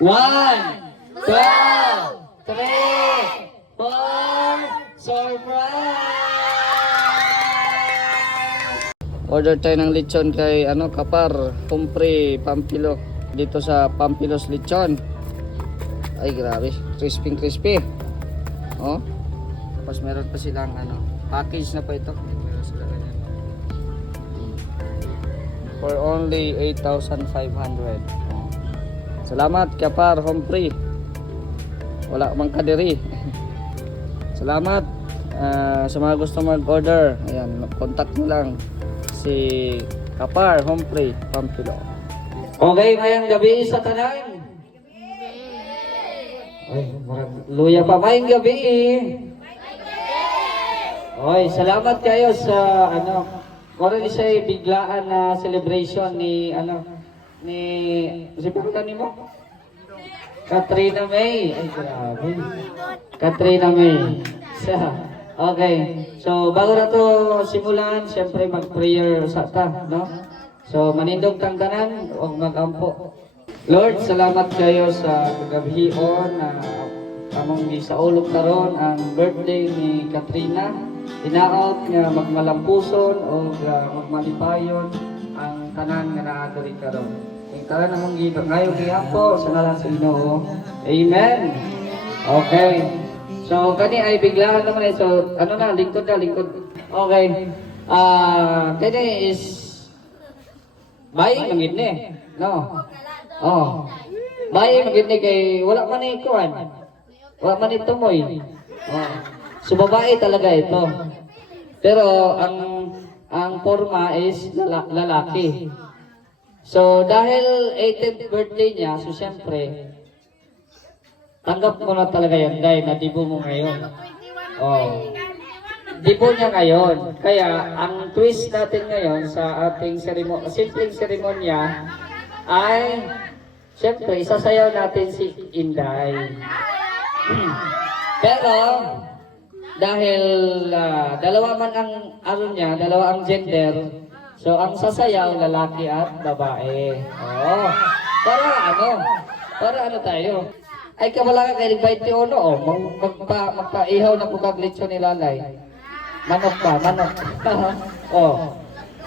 1, 2, 3, 4, surprise! Order tayo ng lechon kay Kapar, Humphrey, Pampilo. Dito sa Pampilos Lechon. Ay grabe, crispy. Oh. Tapos meron pa silang package na pa ito. Meron sila ganyan. For only 8,500. Salamat Kapar, Humphrey. Wala mang kadiri. Salamat sa mga gusto mag-order. Ayan, contact mo lang si Kapar, Humphrey, Pampilo. Okay, ngayong gabi sa tanan. Ay, luya pa ngayong gabi. Oy, salamat kayo sa kung siya biglaan na celebration ni si Pagkani mo? Katrina May. Ay, grabe. Katrina May. Okay. So, bago na to simulan, siyempre mag-prayer sa ta, no? So, manindog kang tanan o mag-ampo. Lord, salamat kayo sa kagabihion na among gisaulog karon ang birthday ni Katrina. Inaot nga magmalampuson o magmalipayon ang tanan nga naadiri karon. Ang tanan among ngayon gihampo sa ngalan sa Ginoo. Amen. Okay. So kani ay biglaan naman so lingkod. Okay. Kani is baying mangid ni. No. Oh. Baying mangid ni kay wala man ni kuan. Wala man ni tumoy. Oh. So babae talaga ito. Pero ang forma is lalaki. So dahil 18th birthday niya, so siyempre tanggap mo na talaga yan dahil nadibo mo ngayon. Oh. Dibo niya ngayon. Kaya ang twist natin ngayon sa ating simpleng seremonya ay siyempre isasayaw natin si Inday. Pero dahil dalawa man ang dalawa ang gender, so ang sasayaw lalaki at babae. Oh. Para tayo. Ay kabala ka kay 21 magpaihaw na pugag lechon ni Lalay. Manok. Oh.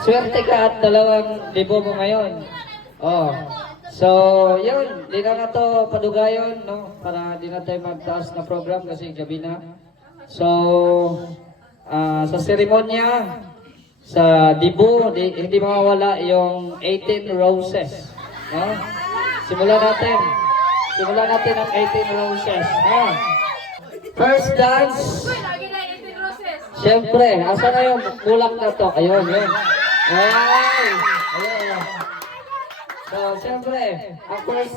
Swerte ka at 2,000 mo ngayon. Oh. So, yun, di na to padugayon, no? Para di na tayo magtaas na program kasi gabi na. So, sa seremonya, sa dibo, hindi mawawala yung 18 roses. No? Simulan natin ang 18 roses. No? First dance. Siyempre, asa na yung kulak na to? Ayun. Ay! Ayun. So, siyempre, ang first,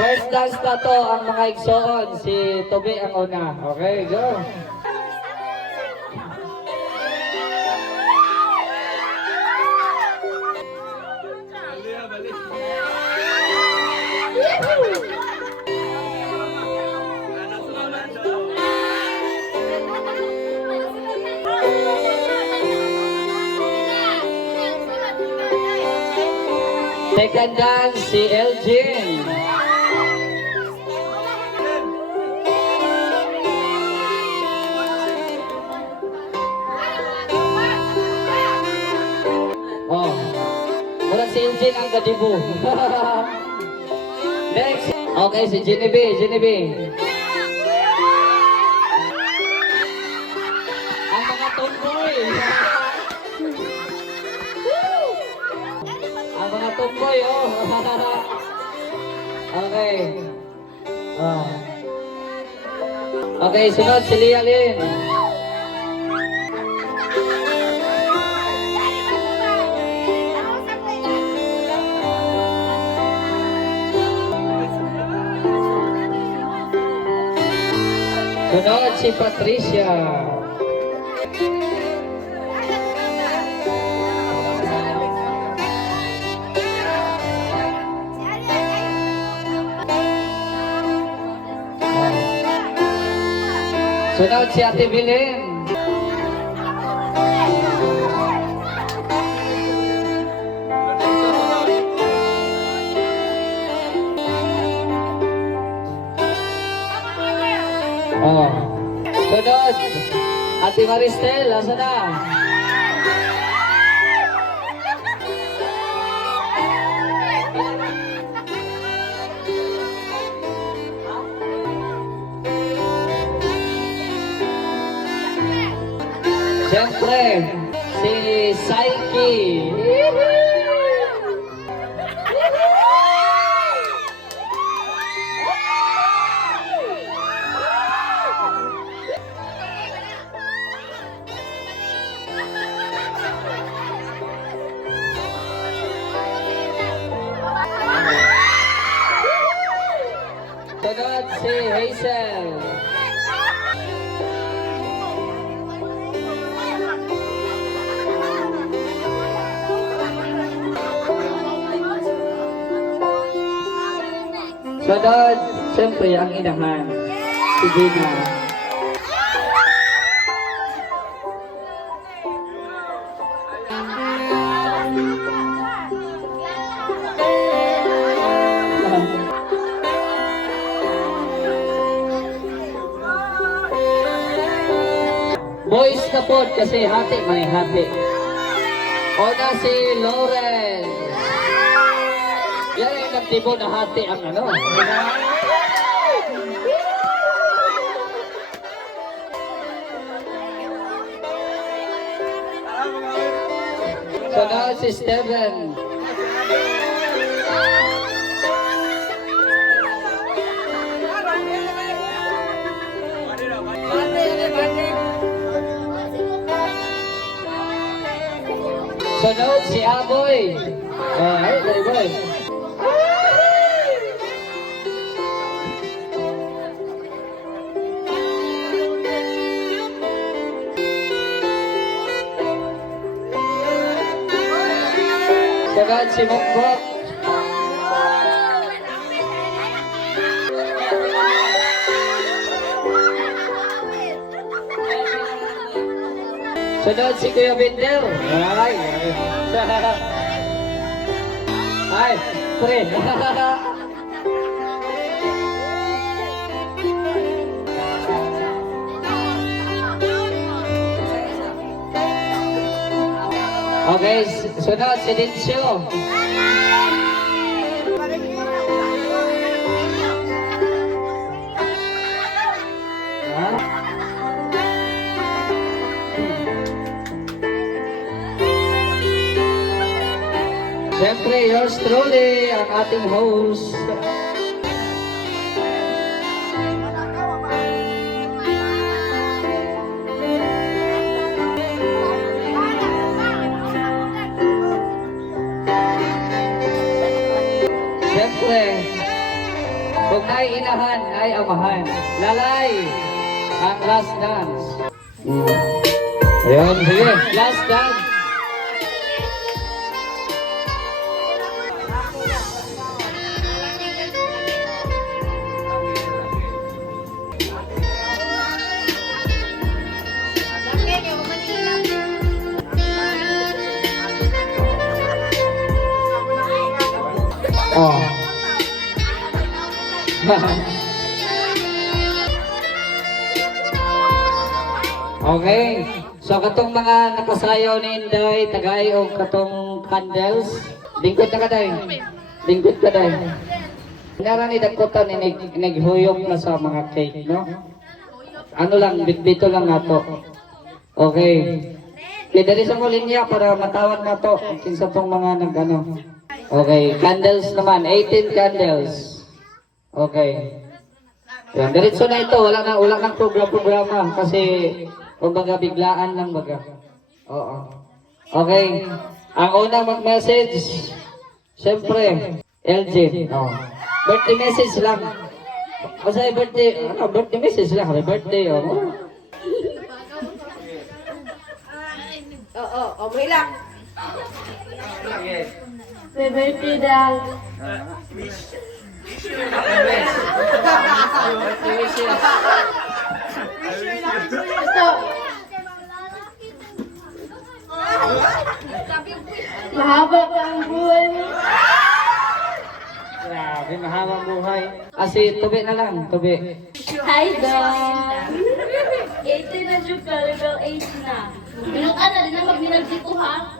first dance na to, ang mga igsoon, si Toby ang una. Okay, go! Second dance, si Elgin. Oh, mula si Elgin ang kadibo. Next, okay, si Genevieve. Ang mga tomboy. Ang mga tomboy, oh. Okay. Okay, sunod si Lia Lynn. Sunod si Patricia. Sunod si Ate Belen. Oh. Sunod. Ate Maristel, asa na? Siyempre, si Saiki. Sunod si Hazel. Sunod, siyempre ang inahan. Si Gina. Boys na po kasi hati, may hati. Una si Lauren. Yan yung nagtibo na hati ang ano. Sunod si Steven. Sunod si Aboy. Ay, Aboy. Sunod si Mukbok. Sunod si Kuya Binder. Ay. Ay, pre. Okay, sunod si Dinsyo. Siyempre, yours truly, ang ating host. Siyempre, kung inahan ay amahan. Lalay, ang last dance. Ayun, sige, last dance. Oh. Okay. So katong mga nakasayaw ni Inday, tagay o katong candles, lingkod na ka day. Lingkod ka day. Nara ni dakotan ni naghuyop na sa mga cake, no? Ano lang, bitbito lang nato. Okay. Kaya dali sa linya para matawag na to. Kinsa tong mga nag-ano. Okay, candles naman, 18 candles. Okay. Yan, diretso na ito, wala nang programa kasi kumbaga biglaan lang baga. Oo. Okay. Ang unang mag-message, siyempre, LJ. Oh. Birthday message lang. Kasi birthday message lang, happy birthday. Oh. Okay lang. Happy birthday daw. Mahaba pa ang buhay mo. Okay, mahabang buhay. Si Tubi na lang, Tubi. Hi, Dong. 18 na dyan ka, level 8 na. Minut ka na, di na mag-minag dito, ha?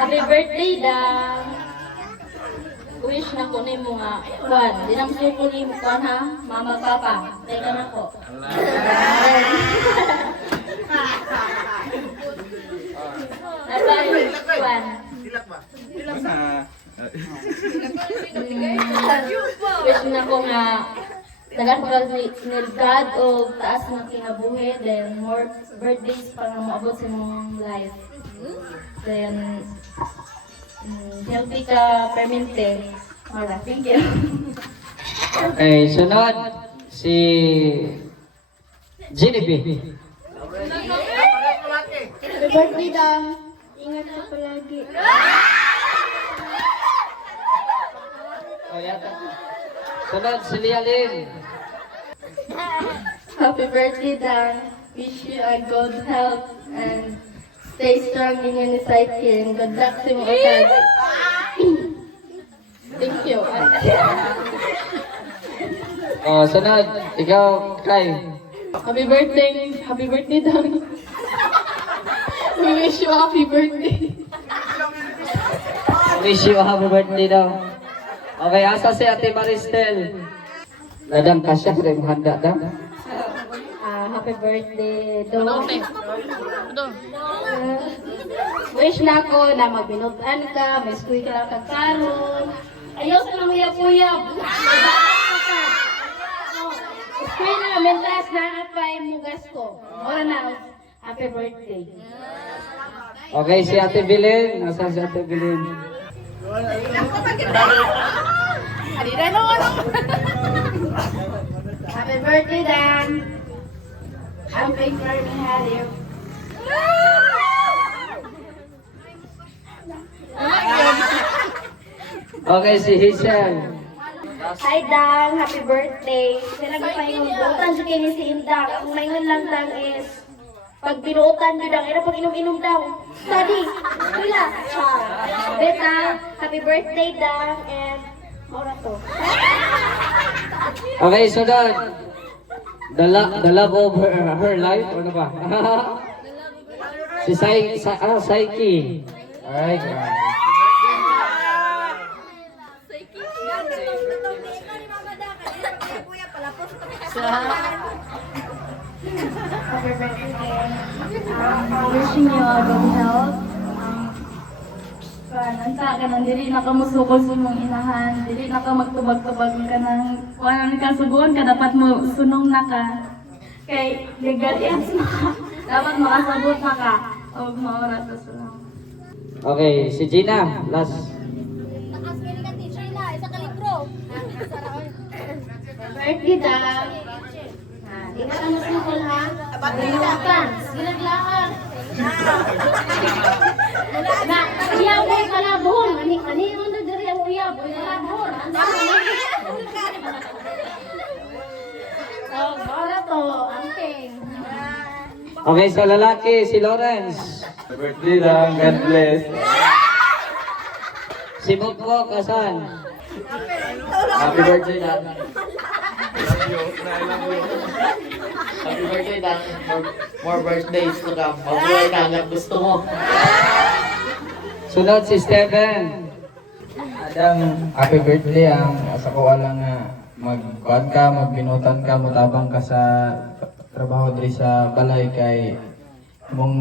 Happy birthday, Dong. Wish na ko ni mo nga. Juan, di na ko ni mo, Juan, ha? Mama, Papa, teka na ko. Nabay, Juan. Wish na ko nga dagan ko ni God o taas ng kinabuhi, then more birthdays para maabot sa mong life. Then healthy ka permanente. Wala, thank you. Okay, sunod si Genevieve. Happy birthday, Dam. Ingat ka palagi. O, yata. Sunod si Lialin. Happy birthday, Dan. Wish you a good health and stay strong in your psyche and good luck sa mga utad. Thank you. O, sunod. Ikaw, Kai. Happy birthday, Dan. We wish you a happy birthday. Wish you a happy birthday daw. Okay, asa si Ate Maristel? Ladang ka siya, kaya handa daw. Happy birthday, Do. Wish na ko na magbinutan ka, may school ka lang kagkaroon. Ayaw sa lang uyab-uyab. School na, mentas na apay mugas ko. Ora na, happy birthday. Okay, si Ate Bilin. Asa si Ate Bilin? Happy birthday, Dan. I'm praying for me, Halim. Okay, si Hazel. Hi, Dan. Happy birthday. Sila nagpahingon. Butan sa kini si Indak. Ang maingon lang, Dan, is pag binuutan nyo lang, pag inom-inom daw. Study. Wala. Char. Beta, happy birthday, Dan. And, maura to. Okay, sunod. The love of her life, ano ba? Si Saiki. Alright. Happy birthday. Wishing you a good health. Nanta ka nang dili nakamusukol sa mong inahan, dili naka magtubag-tubag ka nang walang kasuguan ka, dapat mo sunong na ka. Kay legal yes na ka, dapat makasabot na ka. O maura sa sunong. Okay, si Gina. Last. Birthday da. Di na ka masukol ha. Binutan, ginaglaan. Na, uyab ay kalabon. Ani ron na diri ang uyab, ay kalabon. Oh, para to, angking. Okay, sa lalaki, si Lawrence. Birthday lang, God bless. Si Mokmok, asan? Happy birthday lang. Happy birthday lang. More birthdays to come. Mabuhay ka hanggang gusto mo. Sunod si Steven. Happy birthday ang sa ko lang nga magkuan ka, magbinutan ka, mutabang ka sa trabaho diri sa balay kay mong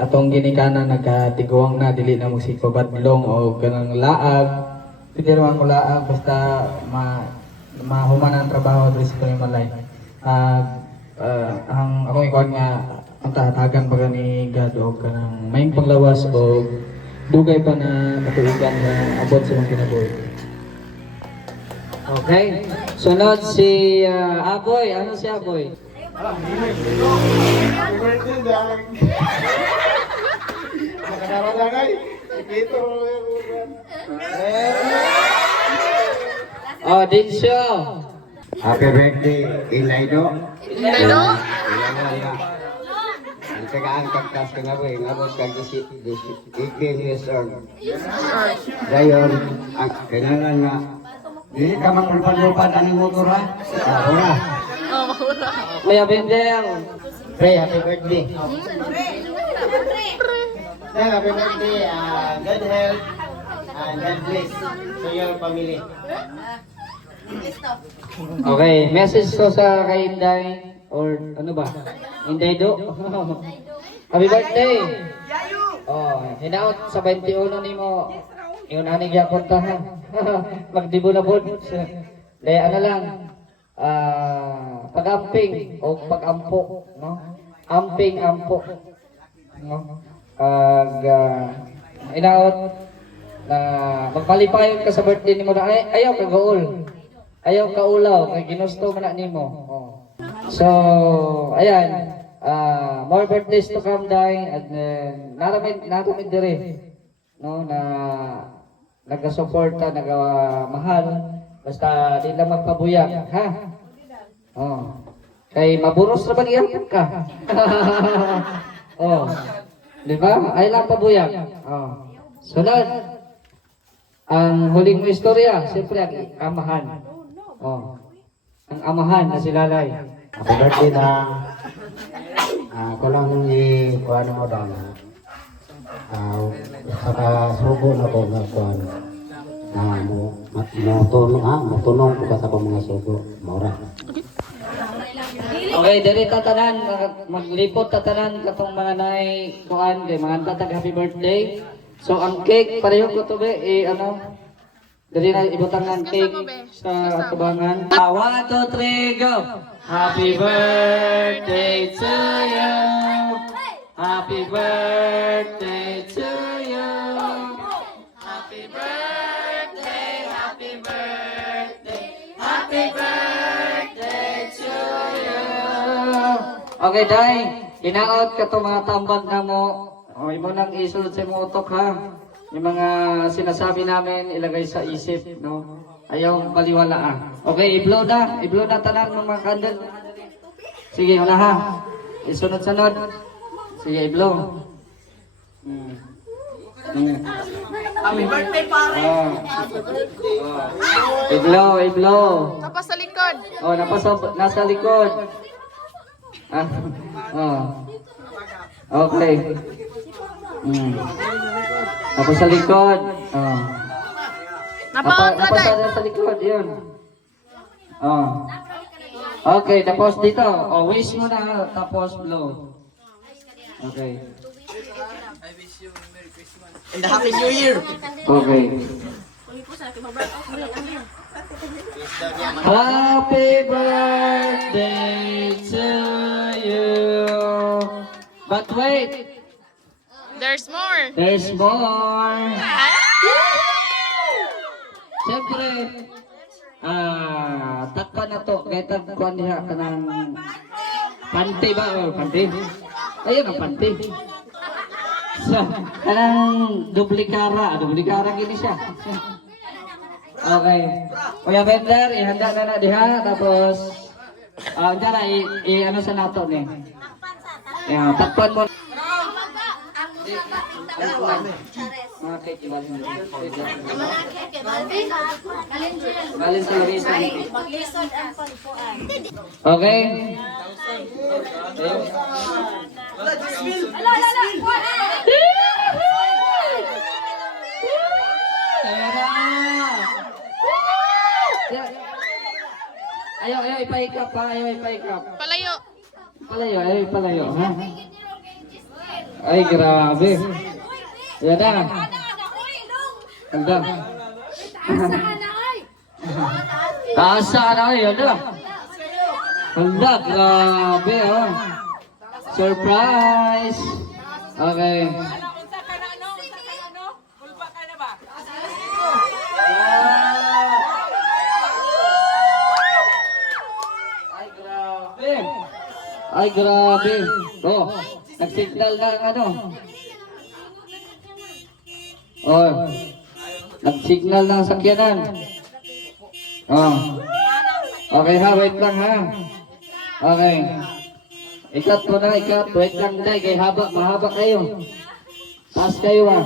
atong ginikanan nagkatiguang na dili na mo si pabadlong o kanang laag. Pwede raman ko laag basta mahuman ang trabaho diri sa balay. Ang akong ikuan nga ang tahatagan pa ni God o kanang maing panglawas o dugay pa na katuigan na abot sa mga kinabuhi. Okay. Sunod si Aboy. Ano si Aboy? Happy birthday lang. Nakakaraman lang ay. Ipito mo yung Oh, Dinsyo. Happy birthday, Ilaydo. Ilaydo? tagaan kagkas ka nga boy, ngabot kag 18 years old. Dayon, ang kailangan nga, hindi ka magpulpad-lupad ang motor ha? Ora. Kuya Bender. Pre, happy birthday. Happy birthday, God health, and God bless to your family. Okay, message ko sa kay Inday or ano ba? Inday do. Happy birthday. Oh, hinaot sa 21 nimo. Yun ani gyapon ta ha. Magdibo na pod. Dai ano lang. Pag-amping o pag-ampo, no? Amping ampo. No? Hinaot na magpalipayon ka sa birthday nimo na ayaw ka goal. Ayaw ka ulaw, kay ginusto man na nimo. Oh. So, ayan, more birthdays to come dai and naramid dire no na naga-suporta, naga-mahal basta di lang magpabuyag, ha? Oh. Kay maburos ra ba gihapon ka? Oh. Di ba? Ay lang pabuyag. Oh. Sunod. Ang huling istorya, siyempre ang amahan. Oh. Ang amahan na si Lalay. Happy birthday na. Ako lang kuha mo daw na. Saka subo na ko na kuha matunong ko sa mga subo. Maura. Okay, dali tatanan, maglipot tatanan katong mga nay kuan kay mga tatag happy birthday. So ang cake pareho ko to be dali na ibutang ang cake sa tubangan. 1, 2, 3, go. Happy birthday to you. Happy birthday to you. Happy birthday, happy birthday. Happy birthday to you. Okay, Day. Inaot ka to mga tambag na mo. O, imo nang isulod sa mga utok, ha? Yung mga sinasabi namin, ilagay sa isip, no? Ayaw baliwala, ah. Okay, i-blow na. I-blow na tanan ng mga candle. Sige, una ha. Isunod-sunod. Sige, i-blow. Happy birthday, pare! I-blow, i-blow. Tapos sa likod. Oh, nasa likod. Ah, oh. Okay. Tapos sa likod. Oh. Napasa sa likod, yun. Oh. Okay, tapos dito. Oh, wish mo na, tapos blow. Okay. And Happy New Year! Okay. Happy birthday to you. But wait, There's more. there's more. Siyempre, takpan na to. Kaya takpan niya ka ng panty ba? Oh, panty. Ayun ang panty. So, kanang duplikara. Duplikara gini siya. Okay. Kuya Bender, ihanda na diha. Tapos, dyan na, ano sa nato ni. Takpan mo. Mga cake, ibalin mo. Ibalin sa lagay sa okay. Ayaw, ipaikap pa, ayaw ipaikap. Palayo. Palayo, ha? Ay, grabe. Yan na. Ganda. Taas sa na, yan na. Ganda, grabe, oh. Surprise! Okay. Ay, grabe. Oh, nag-signal na ang ano. Oh, nag-signal na ang sakyanan. Oh. Okay ha, wait lang ha. Okay. Ikat mo na, ikat. Wait lang, day. Kay mahaba kayo. Taas kayo, ah.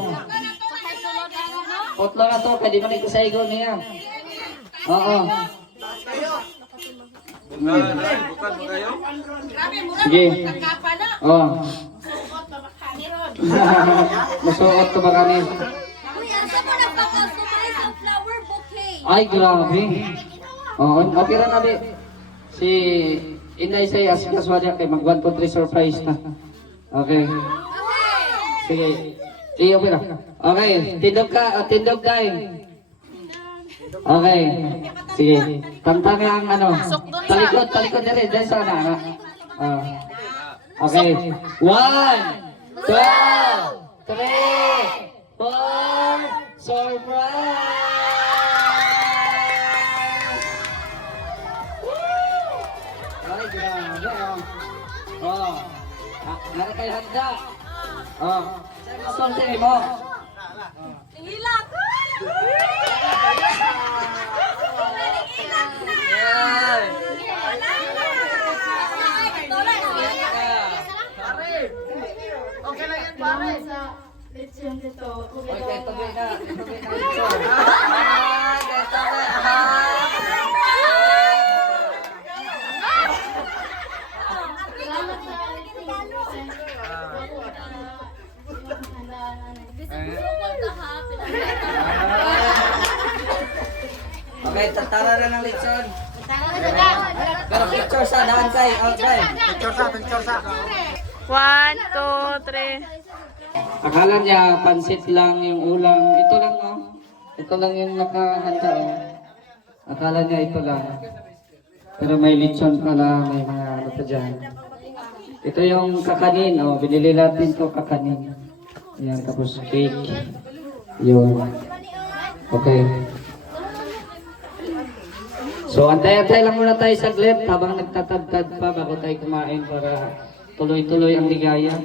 Potlo na to, kaya di man ito sa igo niya. Oo. Sige. Oo. Masuot ko ba kami? Ay, grabe. Oo, okay na nabi. Si Inday say aswada kay mag 1, 2, 3 surprise na. Okay. Sige. Iyo pala. Okay, tindog tayo. Okay. Sige. Tantang ang ano. Talikod dire sana. Okay. 1, 2, 3, 4, surprise! Ay, grabe, oh. Nara kayo handa. Sonte mo. Okay lang yan, pare. Oy, kaya tuloy na. Okay, tatara na ng litson. Pero picture sa daan kay. Okay. Picture sa. 1, 2, 3. Akala niya pansit lang yung ulam. Ito lang oh. Ito lang yung nakahanda oh. Akala niya ito lang. Pero may litson pala, may mga ano pa dyan. Ito yung kakanin oh. Binili natin to kakanin. Ayan, tapos cake. Yun. Okay. So, antay-antay lang muna tayo saglit habang nagtatagtad pa bago tayo kumain para tuloy-tuloy ang ligaya.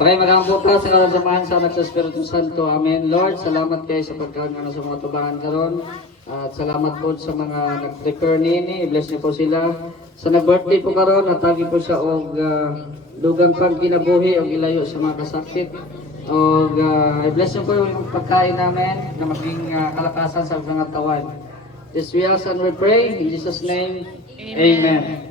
Okay, magang bukas sa karasamahan sa anak sa Espiritu Santo. Amen. Lord, salamat kayo sa pagkaon nga sa mga tubahan karon. At salamat po sa mga nag-prepare nini. I-bless niyo po sila. Sa nag-birthday po karon, natagi po siya og dugang pang kinabuhi o ilayo sa mga kasakit. Og i-bless niyo po yung pagkain namin na maging kalakasan sa mga tawan. This we ask and we pray in Jesus' name. Amen.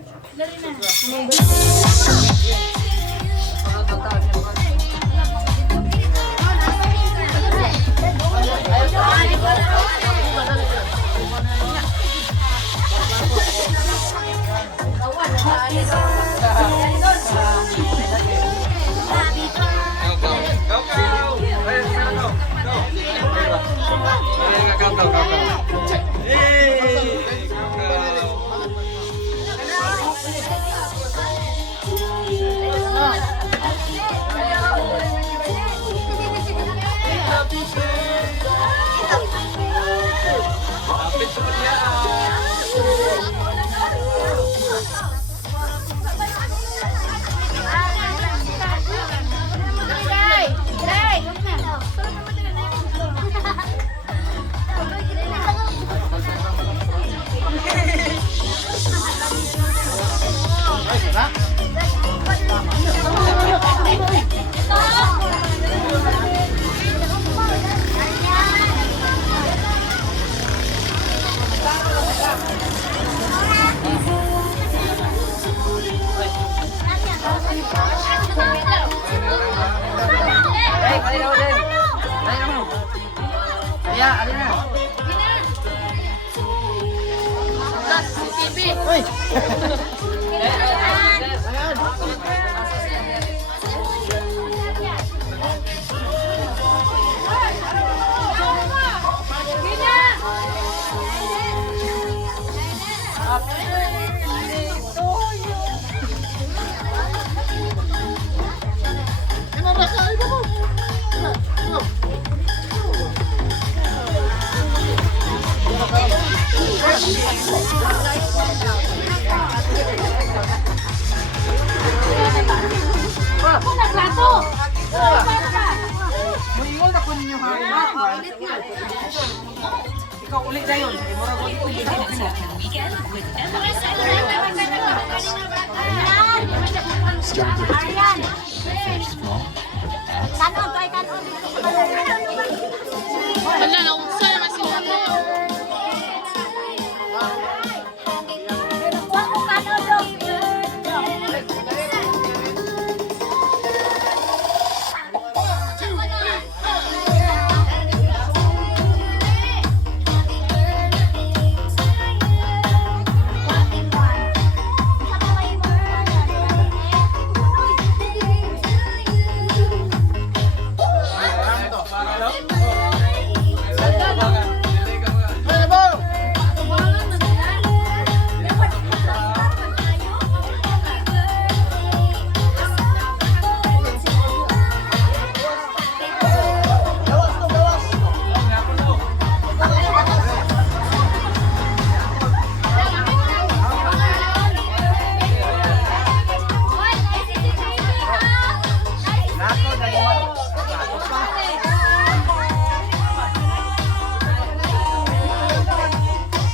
Ikaw ulit na yun. Mura ko ito yung Aryan! Kanon, kay kanon.